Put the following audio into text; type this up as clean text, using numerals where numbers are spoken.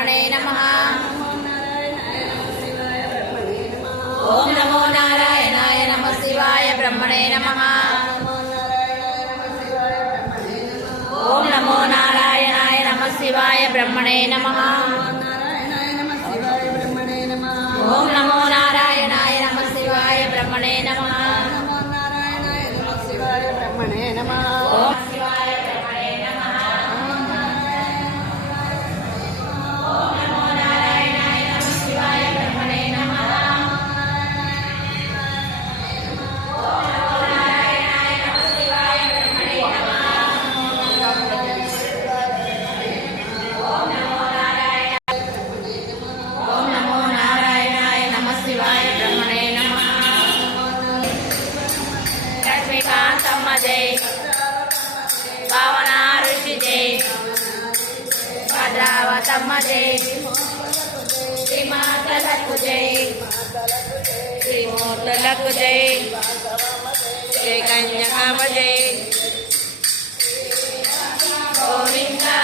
ब्रह्मणे नमः। ओम नमो नारायणाय नमः शिवाय ब्रह्मणे नमः। ओम नमो नारायणाय नमः शिवाय ब्रह्मणे नमः। ओम नमो नारायणाय नमः शिवाय ब्रह्मणे नमः। ओम शिवाय ब्रह्मणे नमः। ओम नमो नारायणाय नमः शिवाय ब्रह्मणे नमः। ओम नमो नारायणाय नमः शिवाय ब्रह्मणे नमः। ओम नमो नारायणाय नमः शिवाय ब्रह्मणे नमः। लक्ष्मीकान्तम्म जय, भावना ऋषि जय, भद्रावतम्म जय, श्रीमातलक्कु जय, श्रीमूर्तलक्कु जय, जय कन्यकाम्ब जय, गोविंदा।